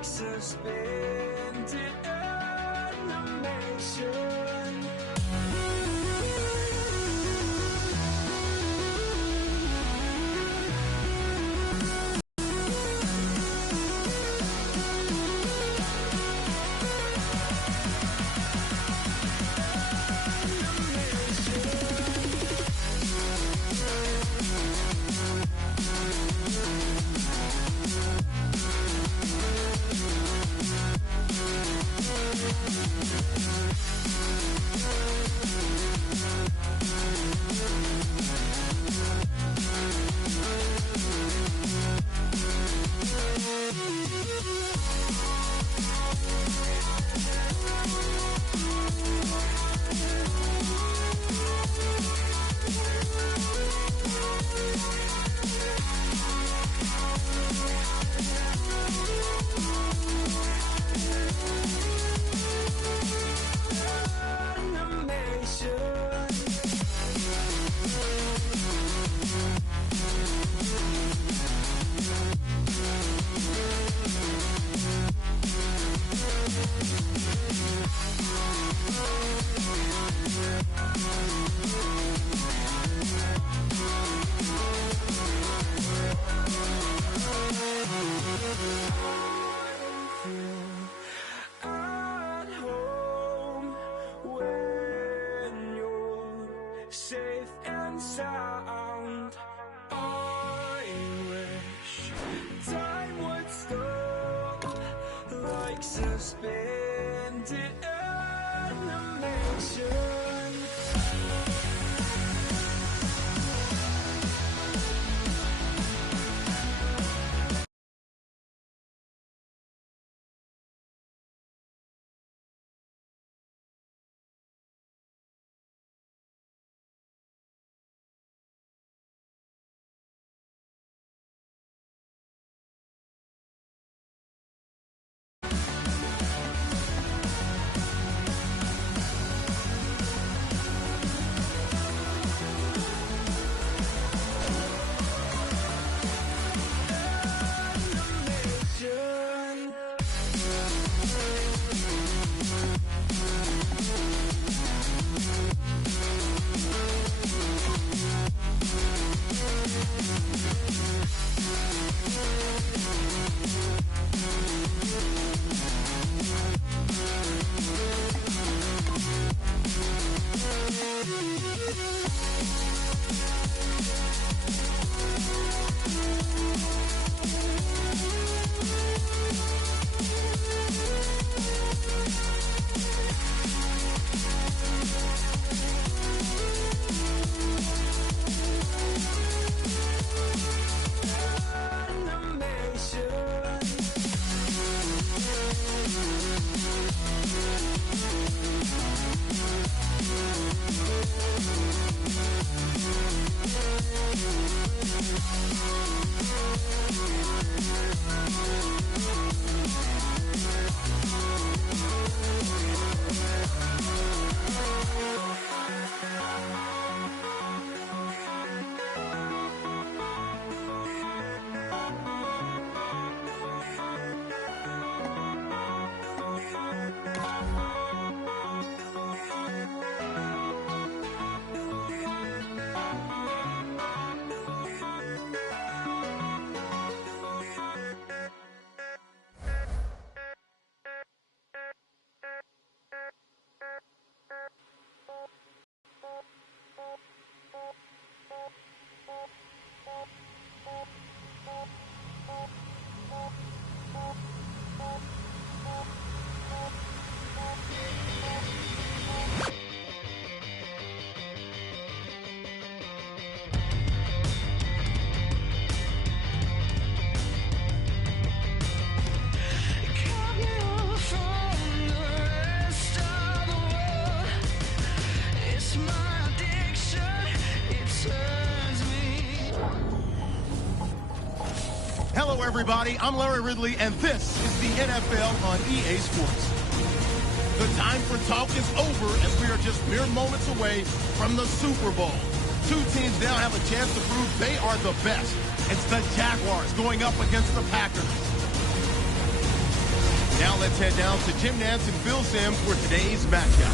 like suspended animation. Safe and sound. I wish time would stop, like suspended animation. Hello, everybody. I'm Larry Ridley, and this is the NFL on EA Sports. The time for talk is over as we are just mere moments away from the Super Bowl. Two teams now have a chance to prove they are the best. It's the Jaguars going up against the Packers. let's head down to Jim Nantz and Phil Simms for today's matchup.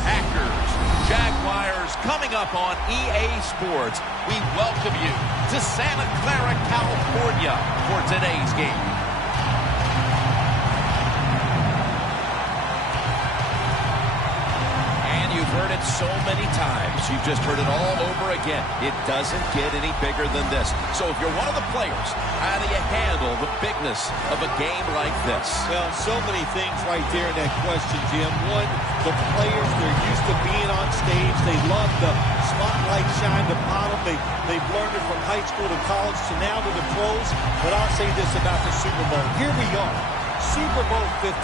Packers, Jaguars coming up on EA Sports. We welcome you to Santa Clara, California for today's game. You've heard it so many times. You've just heard it all over again. It doesn't get any bigger than this. So if you're one of the players, how do you handle the bigness of a game like this? Well, so many things right there in that question, Jim. One, the players, they're used to being on stage. They love the spotlight shined upon them. They've learned it from high school to college to now to the pros. But I'll say this about the Super Bowl. Here we are, Super Bowl 50.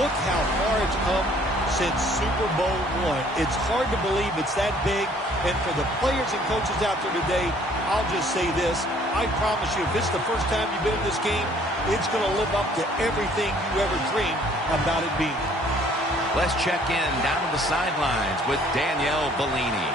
Look how far it's come since Super Bowl I. It's hard to believe it's that big. And for the players and coaches out there today, I'll just say this. I promise you, if it's the first time you've been in this game, it's going to live up to everything you ever dreamed about it being. Let's check in down to the sidelines with Danielle Bellini.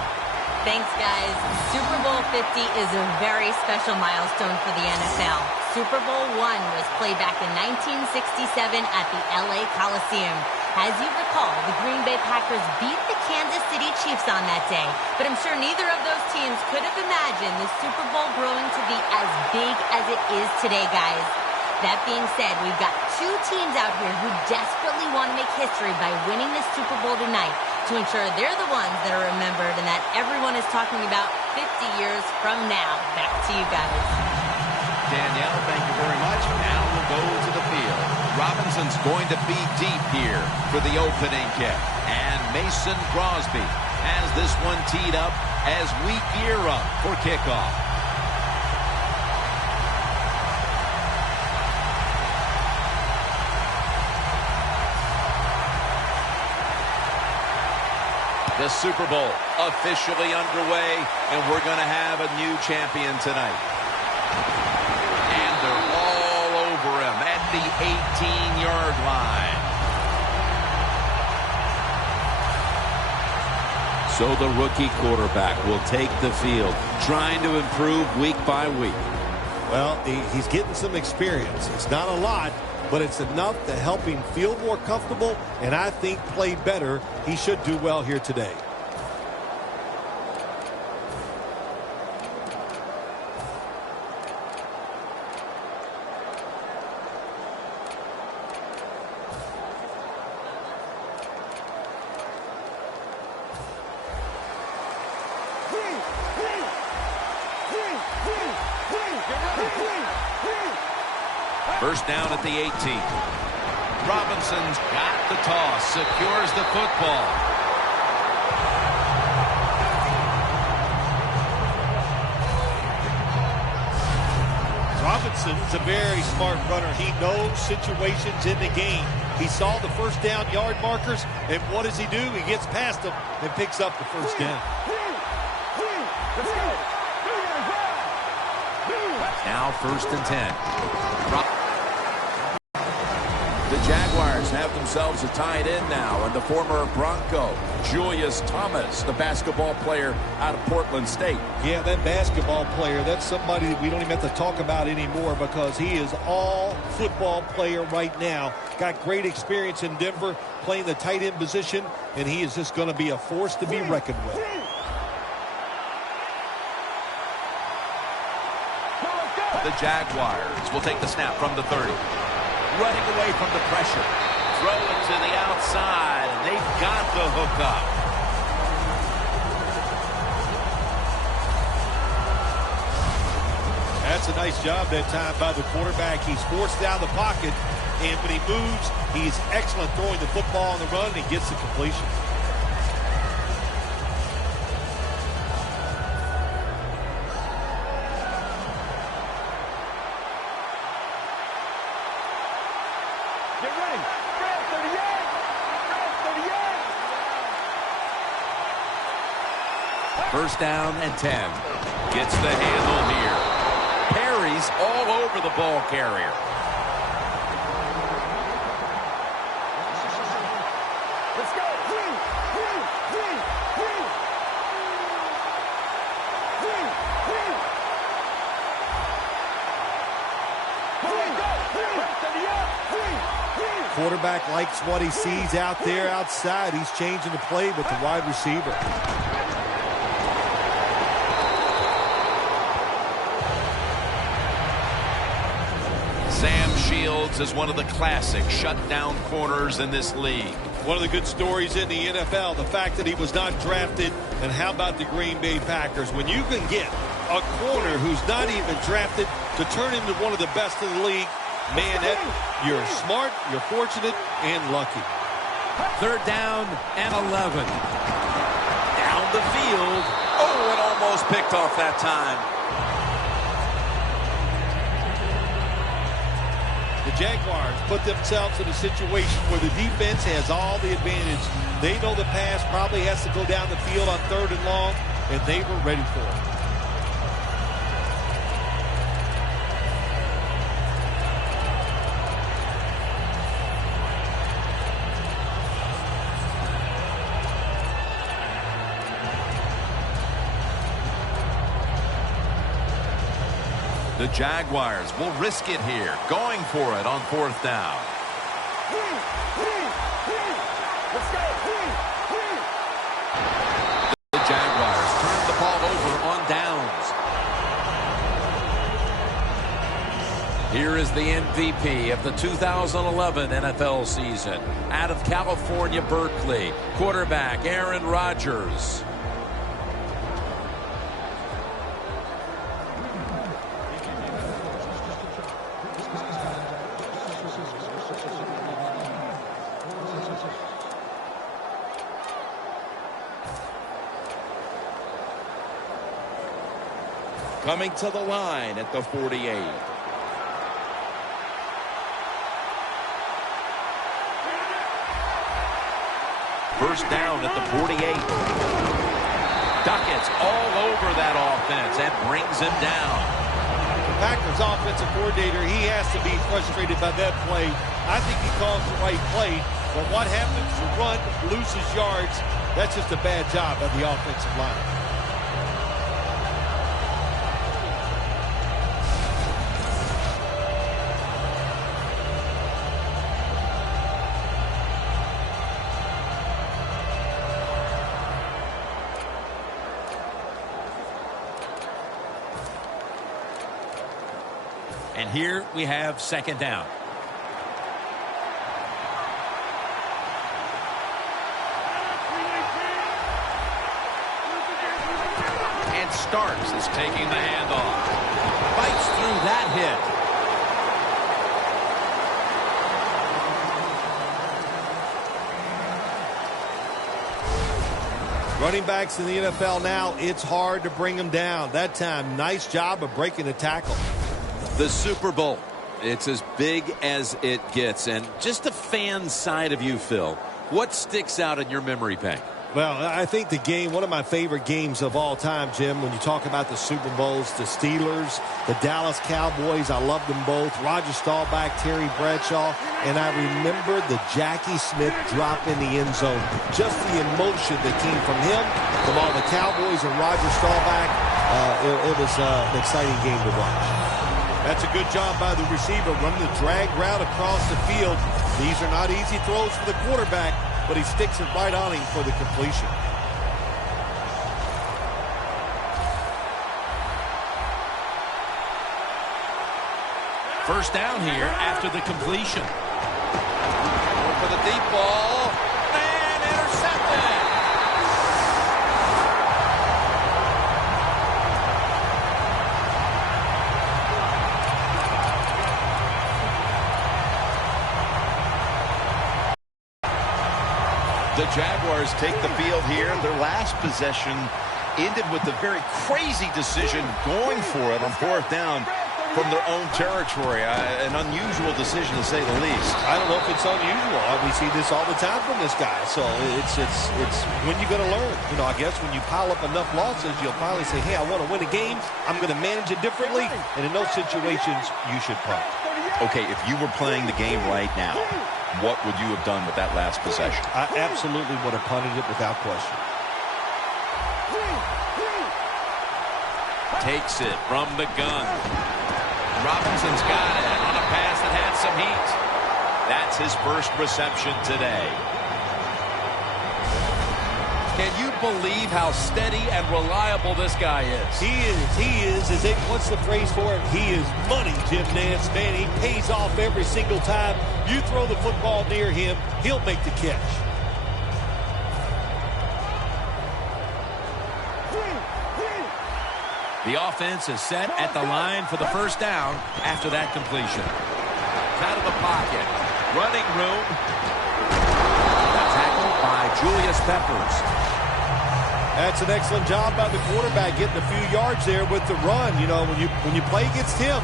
Thanks, guys. Super Bowl 50 is a very special milestone for the NFL. Super Bowl I was played back in 1967 at the LA Coliseum. As you recall, the Green Bay Packers beat the Kansas City Chiefs on that day. But I'm sure neither of those teams could have imagined the Super Bowl growing to be as big as it is today, guys. That being said, we've got two teams out here who desperately want to make history by winning the Super Bowl tonight to ensure they're the ones that are remembered and that everyone is talking about 50 years from now. Back to you guys. Danielle, thank you very much. Now we'll go to the field. Robinson's going to be deep here for the opening kick. And Mason Crosby has this one teed up as we gear up for kickoff. The Super Bowl officially underway, and we're going to have a new champion tonight. And they're all over him at the 18-yard line. So the rookie quarterback will take the field, trying to improve week by week. Well, he's getting some experience. It's not a lot, but it's enough to help him feel more comfortable and I think play better. He should do well here today. First down at the 18. Robinson's got the toss, secures the football. Robinson's a very smart runner. He knows situations in the game. He saw the first down yard markers, and what does he do? He gets past them and picks up the first down. Now first and 10. The Jaguars have themselves a tight end now, and the former Bronco, Julius Thomas, the basketball player out of Portland State. Yeah, that basketball player, that's somebody that we don't even have to talk about anymore because he is all football player right now. Got great experience in Denver playing the tight end position, and he is just going to be a force to be reckoned with. The Jaguars will take the snap from the 30. Running away from the pressure. Throw it to the outside, and they've got the hook up. That's a nice job that time by the quarterback. He's forced out of the pocket, and when he moves, he's excellent throwing the football on the run, and he gets the completion. First down and 10. Gets the handle here. Perry's all over the ball carrier. Let's go. Quarterback likes what he sees out there outside. He's changing the play with the wide receiver. Sam Shields is one of the classic shutdown corners in this league. One of the good stories in the NFL, the fact that he was not drafted. And how about the Green Bay Packers? When you can get a corner who's not even drafted to turn into one of the best in the league, man, you're smart, you're fortunate, and lucky. 3rd down and 11. Down the field. Oh, it almost picked off that time. The Jaguars put themselves in a situation where the defense has all the advantage. They know the pass probably has to go down the field on 3rd and long, and they were ready for it. The Jaguars will risk it here, going for it on 4th down. The Jaguars turn the ball over on downs. Here is the MVP of the 2011 NFL season. Out of California, Berkeley, quarterback Aaron Rodgers. Coming to the line at the 48. First down at the 48. Duckett's all over that offense and brings him down. The Packers offensive coordinator, he has to be frustrated by that play. I think he calls the right play, but what happens to run, loses yards, that's just a bad job by the offensive line. And here we have 2nd down. And Starks is taking the handoff. Fights through that hit. Running backs in the NFL now, it's hard to bring them down. That time, nice job of breaking the tackle. The Super Bowl. It's as big as it gets. And just the fan side of you, Phil, what sticks out in your memory bank? Well, I think the game, one of my favorite games of all time, Jim, when you talk about the Super Bowls, the Steelers, the Dallas Cowboys, I love them both. Roger Staubach, Terry Bradshaw, and I remember the Jackie Smith drop in the end zone. Just the emotion that came from him, from all the Cowboys and Roger Staubach. It was an exciting game to watch. That's a good job by the receiver, running the drag route across the field. These are not easy throws for the quarterback, but he sticks it right on him for the completion. First down here after the completion. For the deep ball. And intercepted. The Jaguars take the field here. Their last possession ended with a very crazy decision going for it on 4th down from their own territory. An unusual decision, to say the least. I don't know if it's unusual. We see this all the time from this guy. So it's when you're going to learn. You know, I guess when you pile up enough losses, you'll finally say, hey, I want to win a game. I'm going to manage it differently. And in those situations, you should punt. Okay, if you were playing the game right now, what would you have done with that last possession? I absolutely would have punted it without question. Takes it from the gun. Robinson's got it on a that had some heat. That's his first reception today. Can you believe how steady and reliable this guy is? He is. What's the phrase for it? He is money, Jim Nance. Man, he pays off every single time. You throw the football near him, he'll make the catch. The offense is set at the line for the first down after that completion. Out of the pocket. Running room. A tackle by Julius Peppers. That's an excellent job by the quarterback getting a few yards there with the run. You know, when you play against him,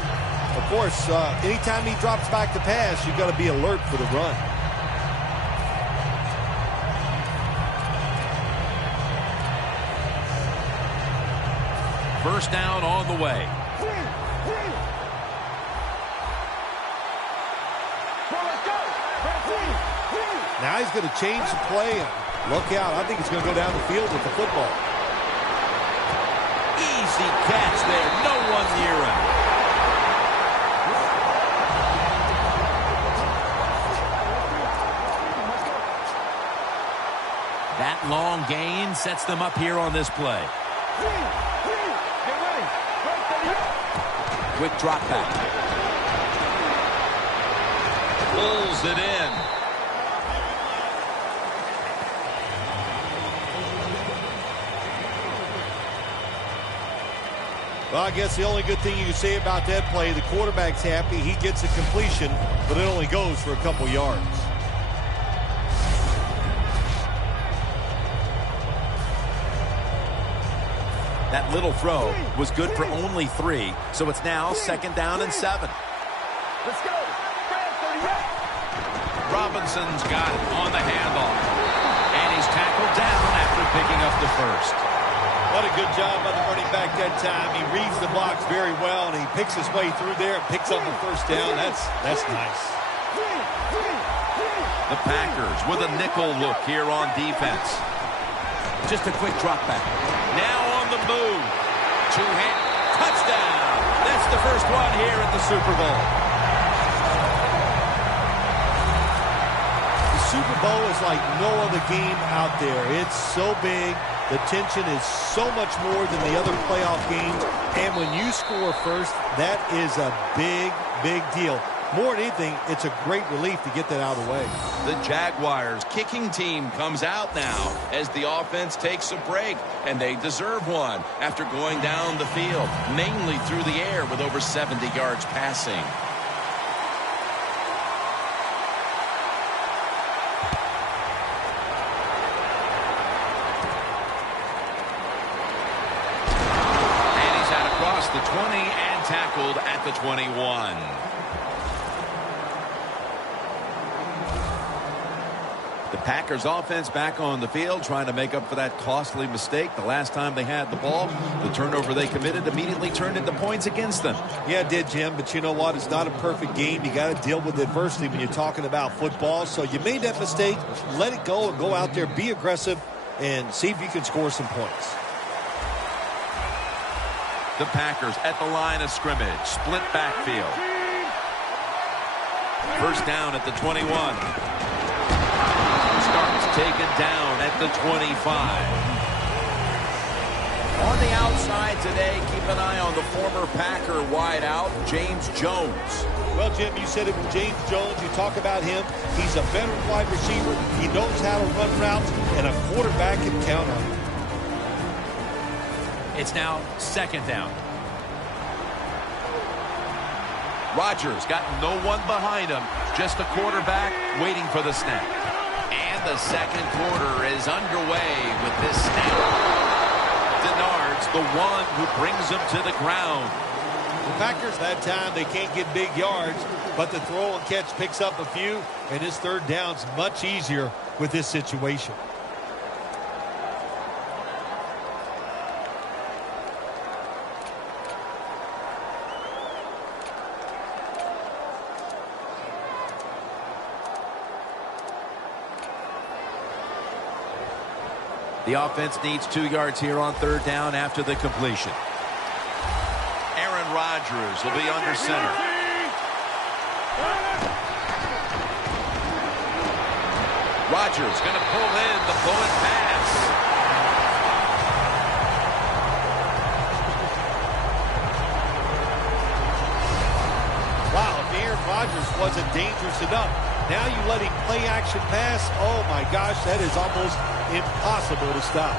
of course, anytime he drops back to pass, you've got to be alert for the run. First down on the way. Now he's going to change the play. Look out. I think he's going to go down the field with the football. Easy catch there. No one near him. That long gain sets them up here on this play. Quick drop back. Pulls it in. Well, I guess the only good thing you can say about that play, the quarterback's happy. He gets a completion, but it only goes for a couple yards. That little throw was good for only 3, so it's now second down and 7. Let's go. Robinson's got it on the handoff. And he's tackled down after picking up the first. What a good job by the running back that time. He reads the box very well, and he picks his way through there and picks up the first down. That's nice. The Packers with a nickel look here on defense. Just a quick drop back. Now on the move. Two-hand touchdown. That's the first one here at the Super Bowl. The Super Bowl is like no other game out there. It's so big. The tension is so much more than the other playoff games. And when you score first, that is a big, big deal. More than anything, it's a great relief to get that out of the way. The Jaguars kicking team comes out now as the offense takes a break, and they deserve one after going down the field, mainly through the air with over 70 yards passing. And he's out across the 20 and tackled at the 21. The Packers offense back on the field trying to make up for that costly mistake. The last time they had the ball, the turnover they committed immediately turned into points against them. Yeah, it did, Jim, but you know what? It's not a perfect game. You got to deal with adversity when you're talking about football. So you made that mistake, let it go, and go out there, be aggressive, and see if you can score some points. The Packers at the line of scrimmage, split backfield. First down at the 21. Starts taken down at the 25. On the outside today, keep an eye on the former Packer wideout, James Jones. Well, Jim, you said it with James Jones. You talk about him. He's a veteran wide receiver. He knows how to run routes, and a quarterback can count on him. It's now second down. Rodgers got no one behind him, just the quarterback waiting for the snap. And the second quarter is underway with this snap. Denard's the one who brings him to the ground. The Packers, that time, they can't get big yards, but the throw and catch picks up a few, and his third down's much easier with this situation. The offense needs 2 yards here on third down after the completion. Aaron Rodgers will be under center. Rodgers going to pull in the bullet pass. Wow, if Aaron Rodgers wasn't dangerous enough, now you let him play action pass. Oh my gosh, that is almost impossible to stop.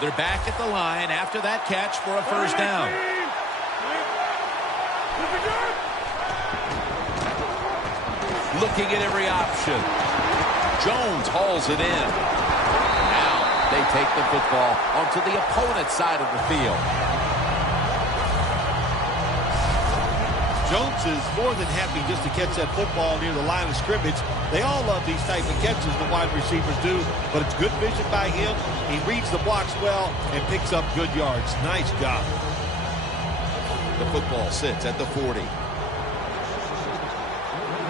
They're back at the line after that catch for a first down. Looking at every option. Jones hauls it in. Now they take the football onto the opponent's side of the field. Jones is more than happy just to catch that football near the line of scrimmage. They all love these type of catches, the wide receivers do, but it's good vision by him. He reads the blocks well and picks up good yards. Nice job. The football sits at the 40.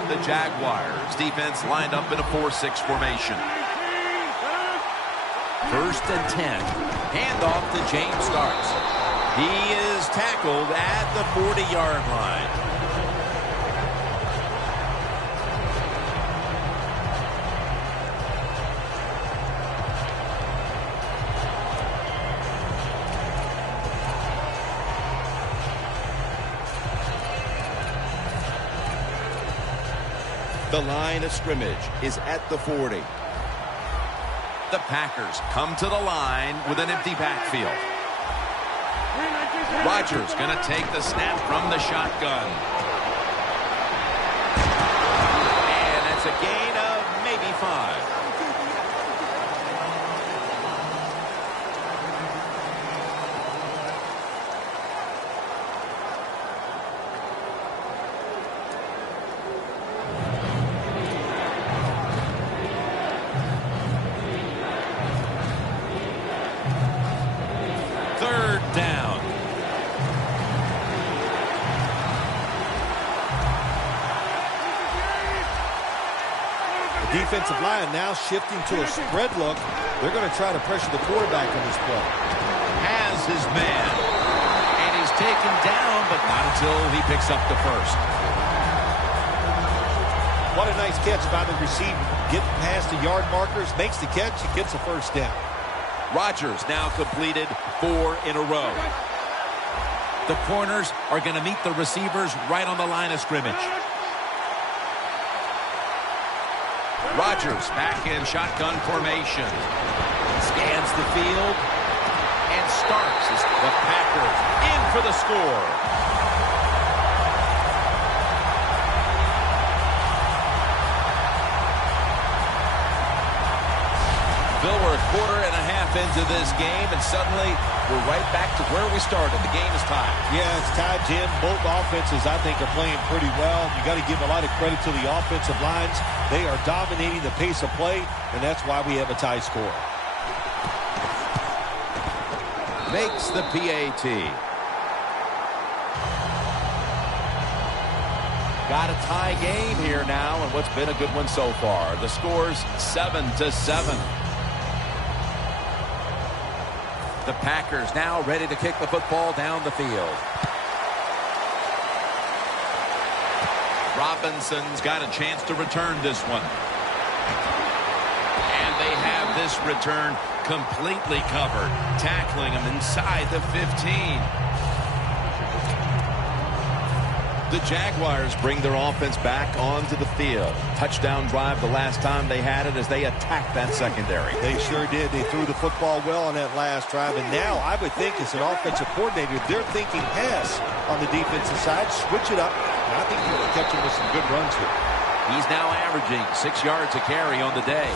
The Jaguars defense lined up in a 4-6 formation. 1st and 10. Handoff to James Starks. He is tackled at the 40-yard line. The line of scrimmage is at the 40. The Packers come to the line with an empty backfield. Rodgers going to take the snap from the shotgun. And that's a gain of maybe 5. Defensive line now shifting to a spread look. They're going to try to pressure the quarterback on this play. Has his man. And he's taken down, but not until he picks up the first. What a nice catch by the receiver. Getting past the yard markers, makes the catch, and gets a first down. Rodgers now completed 4 in a row. The corners are going to meet the receivers right on the line of scrimmage. Rodgers back in shotgun formation. Scans the field. And starts as the Packers in for the score. Bill, we're a quarter and a half into this game, and suddenly we're right back to where we started. The game is tied. Yeah, it's tied, Jim. Both offenses, I think, are playing pretty well. You got to give a lot of credit to the offensive lines. They are dominating the pace of play, and that's why we have a tie score. Makes the PAT. Got a tie game here now, and what's been a good one so far. The score's 7-7. The Packers now ready to kick the football down the field. Robinson's got a chance to return this one. And they have this return completely covered, tackling him inside the 15. The Jaguars bring their offense back onto the field. Touchdown drive the last time they had it as they attacked that secondary. They sure did. They threw the football well on that last drive. And now I would think as an offensive coordinator, they're thinking pass on the defensive side. Switch it up. And I think you can catch him with some good runs here. He's now averaging 6 yards a carry on the day.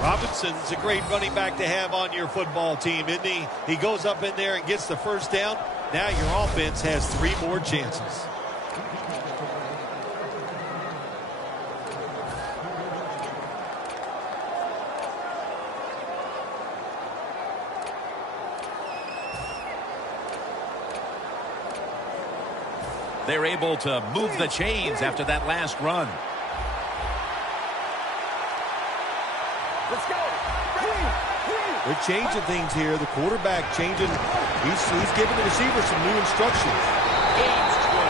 Robinson's a great running back to have on your football team, isn't he? He goes up in there and gets the first down. Now your offense has 3 more chances. They're able to move the chains after that last run. They're changing things here. The quarterback changing. He's giving the receiver some new instructions. Gains 20.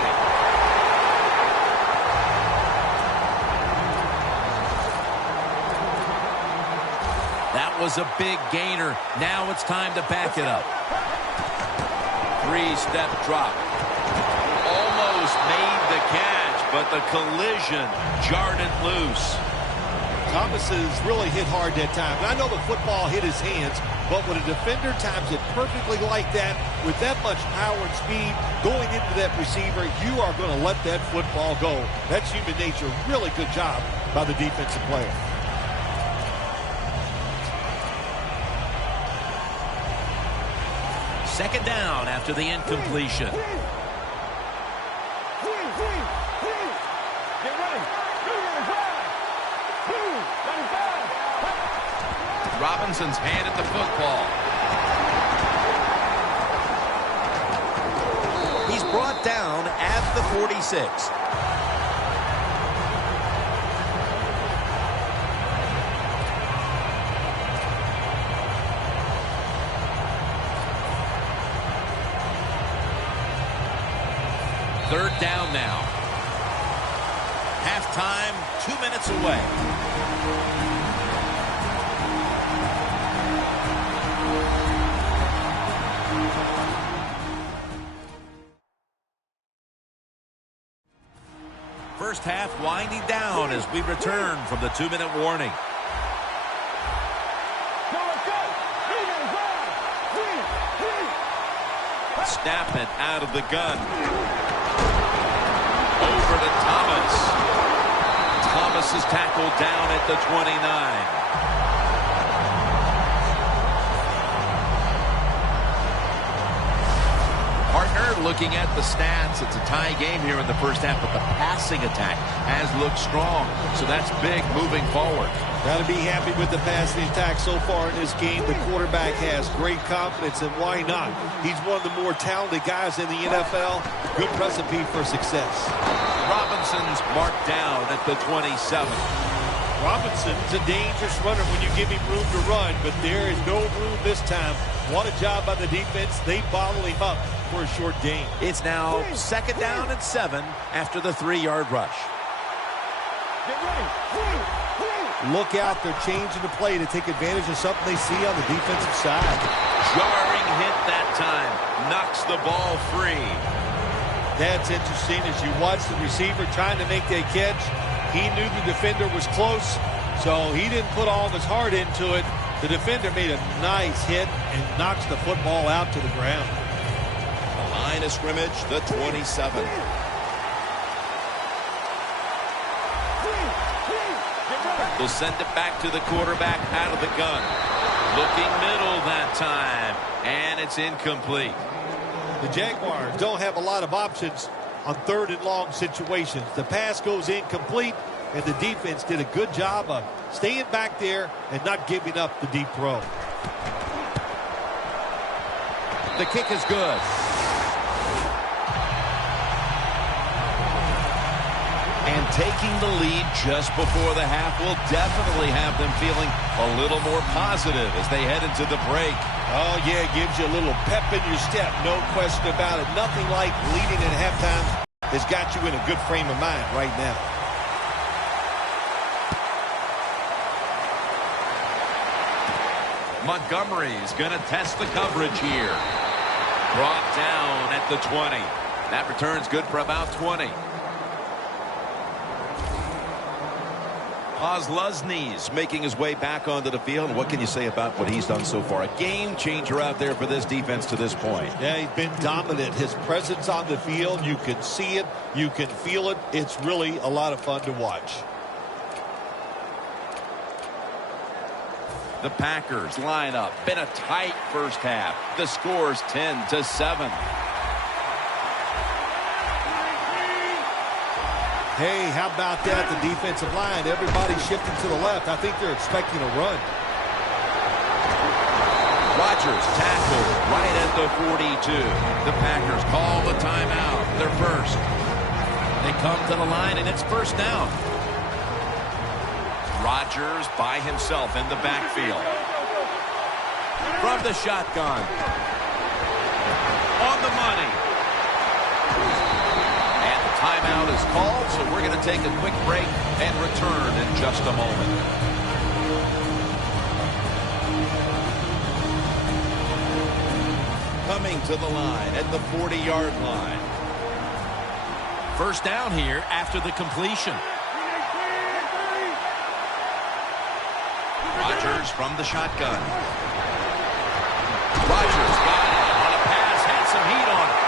That was a big gainer. Now it's time to back it up. 3-step drop. Almost made the catch, but the collision jarred it loose. Thomas has really hit hard that time. And I know the football hit his hands, but when a defender times it perfectly like that, with that much power and speed going into that receiver, you are going to let that football go. That's human nature. Really good job by the defensive player. Second down after the incompletion. Robinson's handed the football. He's brought down at the 46. Third down now. Halftime, 2 minutes away. First half winding down as we return from the 2-minute warning. Snap it out of the gun. Over to Thomas. Thomas is tackled down at the 29. Partner, looking at the stats, it's a tie game here in the first half, but the passing attack has looked strong, so that's big moving forward. Got to be happy with the passing attack so far in this game. The quarterback has great confidence, and why not? He's one of the more talented guys in the NFL. Good recipe for success. Robinson's marked down at the 27. Robinson's a dangerous runner when you give him room to run, but there is no room this time. What a job by the defense. They bottle him up for a short gain. It's now second down and 7 after the 3-yard rush. Look out, they're changing the play to take advantage of something they see on the defensive side. Jarring hit that time. Knocks the ball free. That's interesting as you watch the receiver trying to make that catch. He knew the defender was close, so he didn't put all of his heart into it. The defender made a nice hit and knocks the football out to the ground. The line of scrimmage, the 27. They'll send it back to the quarterback out of the gun. Looking middle that time, and it's incomplete. The Jaguars don't have a lot of options on 3rd and long situations. The pass goes incomplete, and the defense did a good job of staying back there and not giving up the deep throw. The kick is good. And taking the lead just before the half will definitely have them feeling a little more positive as they head into the break. Oh, yeah, it gives you a little pep in your step, no question about it. Nothing like leading at halftime has got you in a good frame of mind right now. Montgomery's going to test the coverage here. Brought down at the 20. That return's good for about 20. Ozluzny's making his way back onto the field. What can you say about what he's done so far? A game changer out there for this defense to this point. Yeah, he's been dominant. His presence on the field, you can see it, you can feel it. It's really a lot of fun to watch. The Packers line up. Been a tight first half. The score's 10-7. Hey, how about that? The defensive line, everybody shifting to the left. I think they're expecting a run. Rodgers tackled right at the 42. The Packers call the timeout. They're first. They come to the line, and it's first down. Rodgers by himself in the backfield. from the shotgun. On the money. And the timeout is called, so we're going to take a quick break and return in just a moment. Coming to the line at the 40-yard line. First down here after the completion. Rodgers from the shotgun. Rodgers got it on a pass, had some heat on it.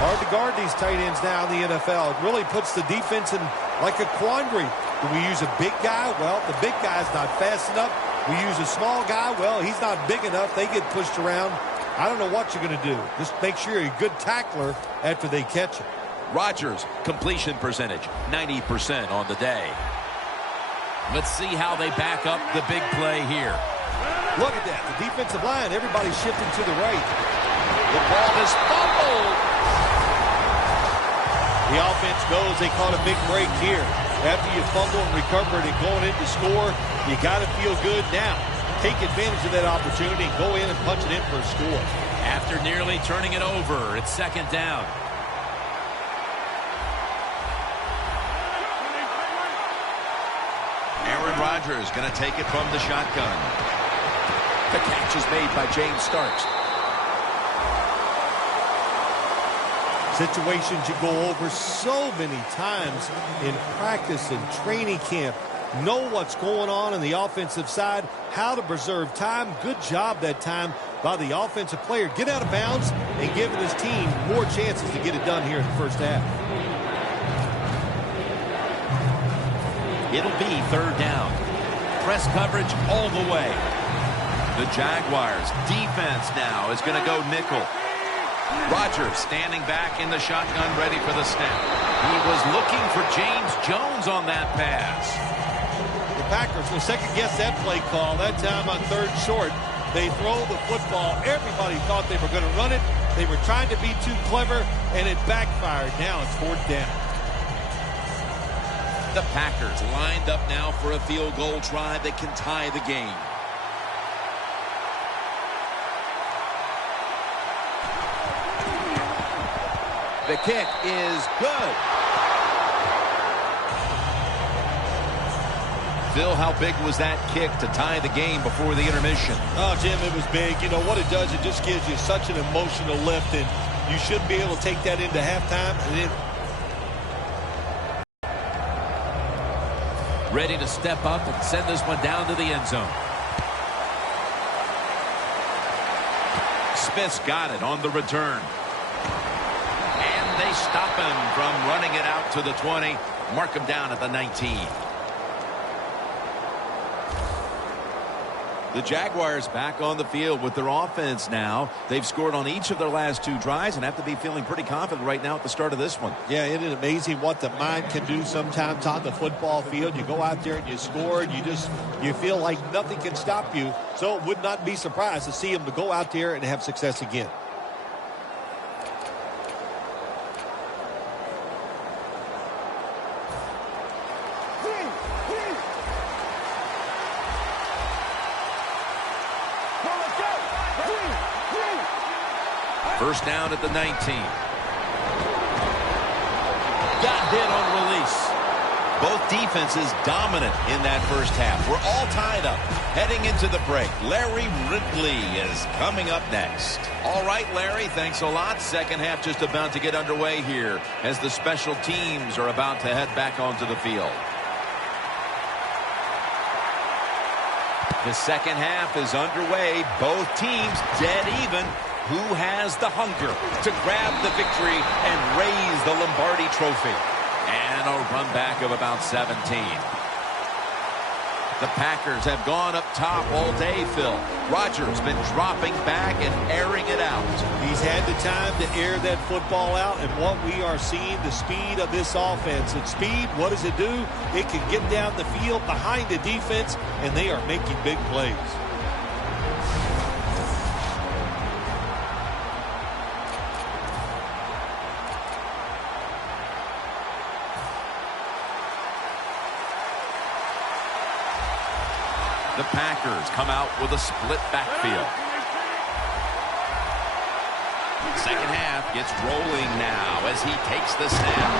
Hard to guard these tight ends now in the NFL. It really puts the defense in like a quandary. Do we use a big guy? Well, the big guy's not fast enough. We use a small guy. Well, he's not big enough. They get pushed around. I don't know what you're going to do. Just make sure you're a good tackler after they catch it. Rodgers, completion percentage, 90% on the day. Let's see how they back up the big play here. Look at that. The defensive line, everybody's shifting to the right. The ball is fumbled. The offense knows they caught a big break here. After you fumble and recover it and going in to score, you got to feel good now. Take advantage of that opportunity and go in and punch it in for a score. After nearly turning it over, it's second down. Aaron Rodgers going to take it from the shotgun. The catch is made by James Starks. Situations you go over so many times in practice and training camp. Know what's going on the offensive side, how to preserve time. Good job that time by the offensive player. Get out of bounds and giving his team more chances to get it done here in the first half. It'll be third down. Press coverage all the way. The Jaguars defense now is going to go nickel. Rodgers standing back in the shotgun, ready for the snap. He was looking for James Jones on that pass. The Packers will second-guess that play call. That time on third short, they throw the football. Everybody thought they were going to run it. They were trying to be too clever, and it backfired. Now it's fourth down. The Packers lined up now for a field goal try that can tie the game. The kick is good. Phil, how big was that kick to tie the game before the intermission? Oh, Jim, it was big. You know what it does? It just gives you such an emotional lift, and you should be able to take that into halftime. And then ready to step up and send this one down to the end zone. Smith's got it on the return. And they stop him from running it out to the 20. Mark him down at the 19. The Jaguars back on the field with their offense now. They've scored on each of their last two drives and have to be feeling pretty confident right now at the start of this one. Yeah, it is amazing what the mind can do sometimes on the football field. You go out there and you score, and you feel like nothing can stop you. So it would not be surprised to see them to go out there and have success again. First down at the 19. Got hit on release. Both defenses dominant in that first half. We're all tied up. Heading into the break, Larry Ridley is coming up next. All right, Larry, thanks a lot. Second half just about to get underway here as the special teams are about to head back onto the field. The second half is underway. Both teams dead even. Who has the hunger to grab the victory and raise the Lombardi trophy? And a run back of about 17. The Packers have gone up top all day, Phil. Rodgers been dropping back and airing it out. He's had the time to air that football out, and what we are seeing, the speed of this offense. And speed, what does it do? It can get down the field behind the defense, and they are making big plays. The Packers come out with a split backfield. Second half gets rolling now as he takes the snap.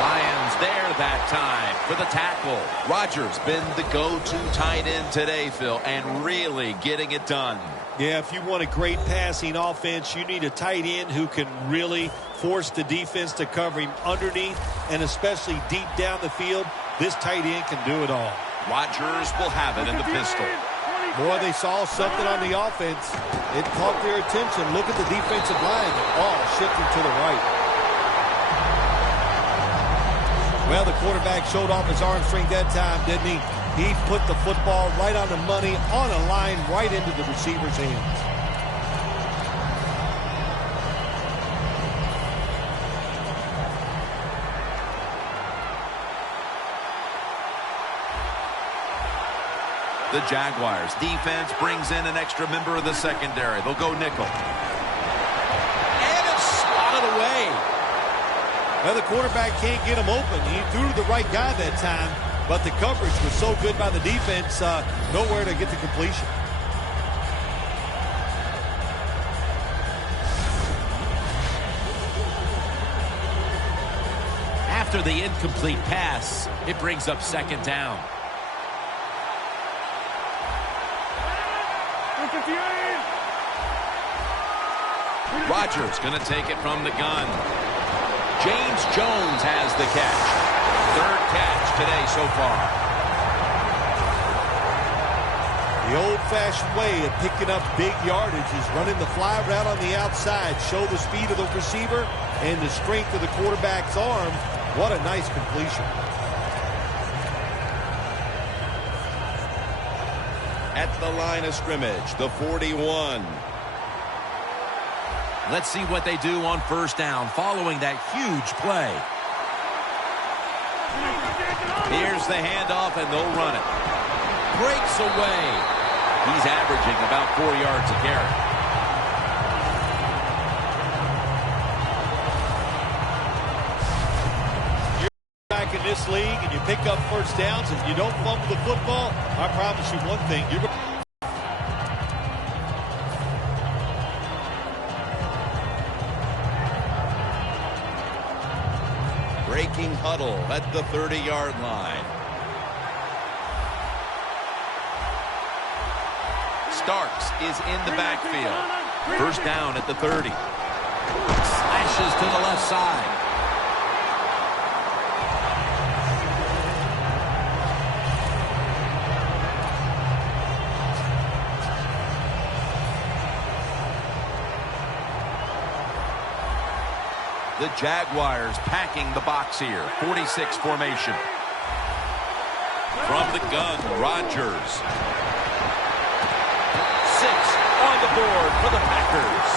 Lions there that time for the tackle. Rodgers been the go-to tight end today, Phil, and really getting it done. Yeah, if you want a great passing offense, you need a tight end who can really force the defense to cover him underneath and especially deep down the field. This tight end can do it all. Rodgers will have it in the pistol. Boy, they saw something on the offense. It caught their attention. Look at the defensive line. All shifting to the right. Well, the quarterback showed off his arm strength that time, didn't he? He put the football right on the money, on a line, right into the receiver's hands. The Jaguars defense brings in an extra member of the secondary. They'll go nickel. And it's swatted away. Well, the quarterback can't get him open. He threw to the right guy that time, but the coverage was so good by the defense, nowhere to get the completion. After the incomplete pass, it brings up second down. Rodgers going to take it from the gun. James Jones has the catch. Third catch today so far. The old-fashioned way of picking up big yardage is running the fly route on the outside. Show the speed of the receiver and the strength of the quarterback's arm. What a nice completion. At the line of scrimmage, the 41. Let's see what they do on first down following that huge play. Here's the handoff, and they'll run it. Breaks away. He's averaging about 4 yards a carry. You're back in this league, and you pick up first downs, and you don't fumble the football. I promise you one thing. You're breaking huddle at the 30-yard line. Starks is in the backfield. First down at the 30. Slashes to the left side. The Jaguars packing the box here. 46 formation. From the gun, Rodgers. 6 on the board for the Packers.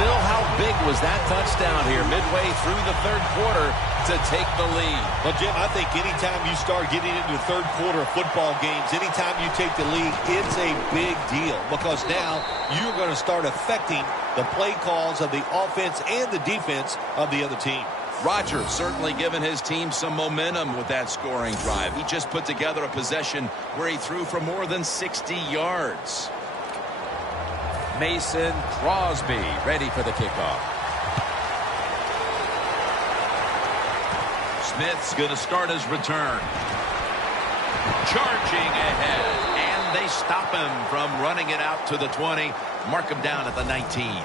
Phil, how big was that touchdown here midway through the third quarter to take the lead? Well, Jim, I think anytime you start getting into the third quarter of football games, anytime you take the lead, it's a big deal because now you're going to start affecting the play calls of the offense and the defense of the other team. Rodgers certainly given his team some momentum with that scoring drive. He just put together a possession where he threw for more than 60 yards. Mason Crosby ready for the kickoff. Smith's going to start his return. Charging ahead, and they stop him from running it out to the 20. Mark him down at the 19.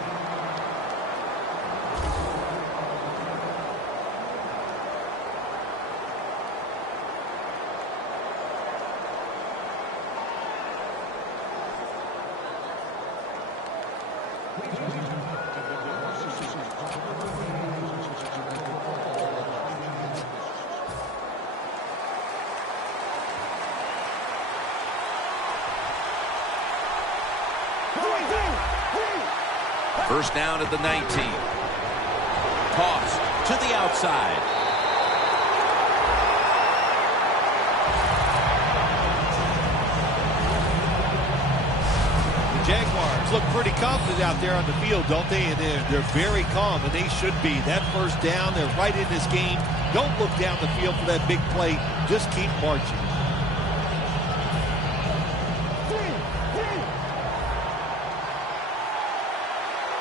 First down at the 19. Toss to the outside. The Jaguars teams look pretty confident out there on the field, don't they? And they're very calm, and they should be. That first down, they're right in this game. Don't look down the field for that big play. Just keep marching.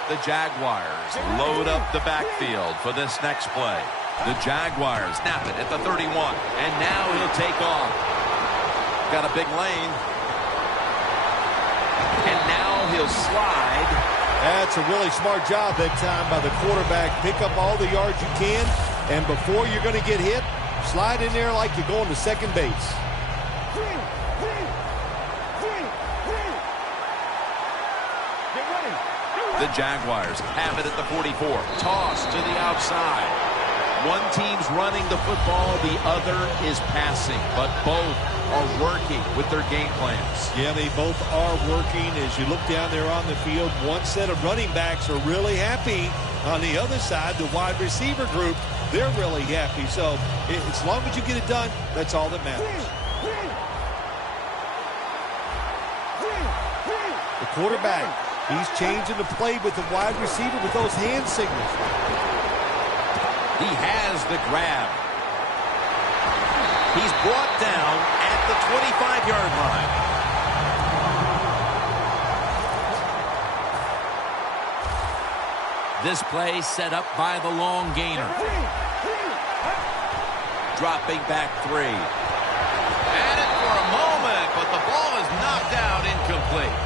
The Jaguars load up the backfield for this next play. The Jaguars snap it at the 31, and now he'll take off. Got a big lane. And now he'll slide. That's a really smart job that time by the quarterback. Pick up all the yards you can, and before you're going to get hit, slide in there like you're going to second base. The Jaguars have it at the 44. Toss to the outside. One team's running the football, the other is passing, but both are working with their game plans. Yeah, they both are working. As you look down there on the field, one set of running backs are really happy. On the other side, the wide receiver group, they're really happy. So as long as you get it done, that's all that matters. The quarterback, he's changing the play with the wide receiver with those hand signals. He has the grab. He's brought down at the 25-yard line. This play set up by the long gainer. Dropping back 3. At it for a moment, but the ball is knocked out incomplete.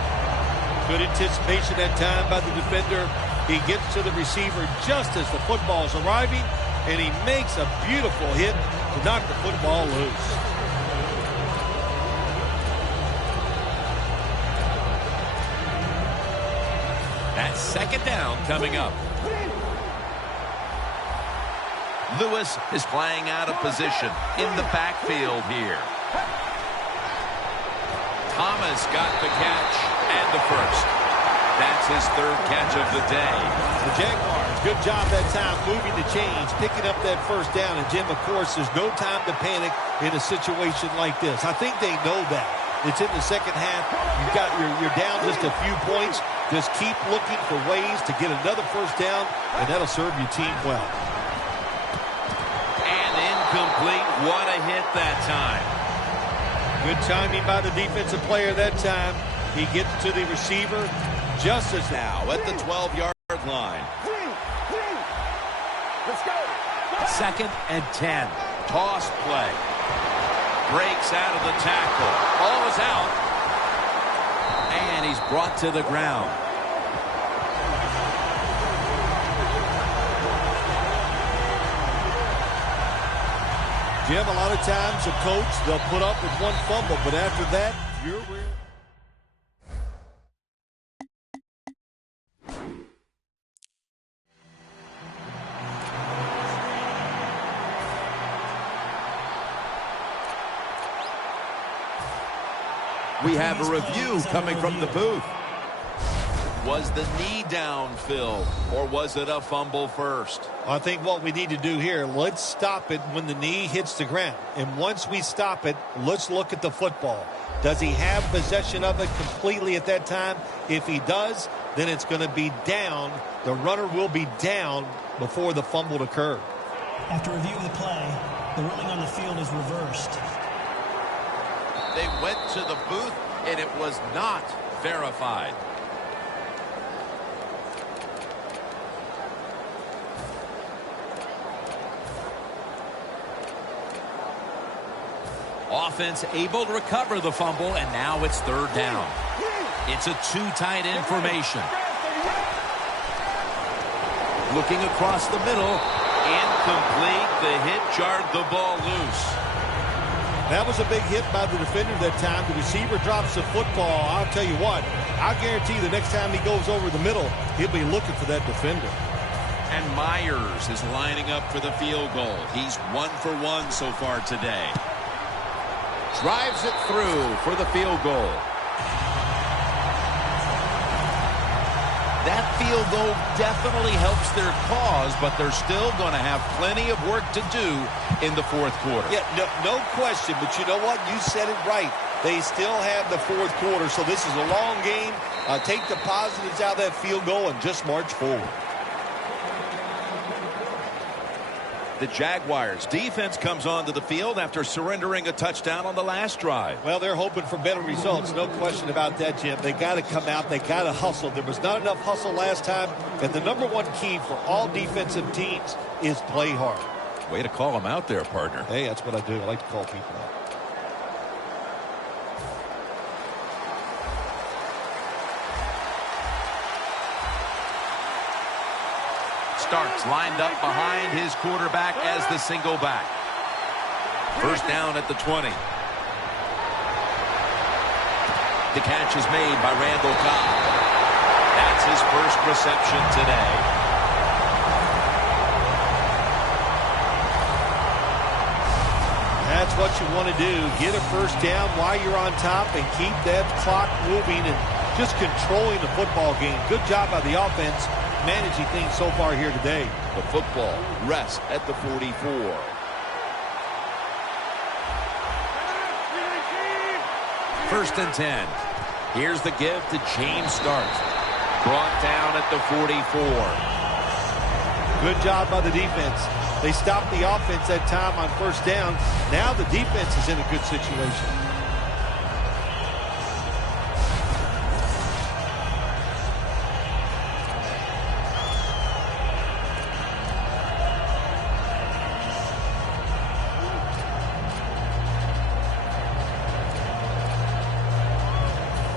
Good anticipation that time by the defender. He gets to the receiver just as the football is arriving, and he makes a beautiful hit to knock the football loose. That's second down coming up. Lewis is playing out of position in the backfield here. Thomas got the catch and the first. That's his third catch of the day. The Jaguars, good job that time moving the chains, picking up that first down. And, Jim, of course, there's no time to panic in a situation like this. I think they know that. It's in the second half. You're down just a few points. Just keep looking for ways to get another first down, and that'll serve your team well. And incomplete. What a hit that time. Good timing by the defensive player that time. He gets to the receiver just as now at the 12-yard line. Let's go. Second and 10. Toss play. Breaks out of the tackle. Ball is out. And he's brought to the ground. Jim, a lot of times a coach, they'll put up with one fumble, but after that, you're real. We have a review coming from the booth. Was the knee down, Phil, or was it a fumble first? I think what we need to do here, let's stop it when the knee hits the ground. And once we stop it, let's look at the football. Does he have possession of it completely at that time? If he does, then it's going to be down. The runner will be down before the fumble occurred. After review of the play, the ruling on the field is reversed. They went to the booth, and it was not verified. Offense able to recover the fumble, and now it's third down. It's a two-tight end formation. Looking across the middle. Incomplete. The hit jarred the ball loose. That was a big hit by the defender that time. The receiver drops the football. I'll tell you what, I guarantee the next time he goes over the middle, he'll be looking for that defender. And Myers is lining up for the field goal. He's 1 for 1 so far today. Drives it through for the field goal. That field goal definitely helps their cause, but they're still going to have plenty of work to do in the fourth quarter. Yeah, no question, but you know what? You said it right. They still have the fourth quarter, so this is a long game. Take the positives out of that field goal and just march forward. The Jaguars defense comes onto the field after surrendering a touchdown on the last drive. Well, they're hoping for better results. No question about that, Jim. They got to come out. They got to hustle. There was not enough hustle last time. And the number one key for all defensive teams is play hard. Way to call them out there, partner. Hey, that's what I do. I like to call people out. Starks lined up behind his quarterback as the single back. First down at the 20. The catch is made by Randall Cobb. That's his first reception today. That's what you want to do. Get a first down while you're on top and keep that clock moving and just controlling the football game. Good job by the offense managing things so far here today. The football rests at the 44. First and 10. Here's the give to James Starks. Brought down at the 44. Good job by the defense. They stopped the offense that time on first down. Now the defense is in a good situation.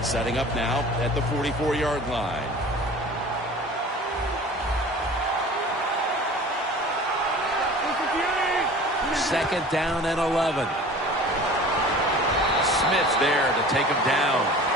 Setting up now at the 44-yard line. Second down and 11. Smith there to take him down.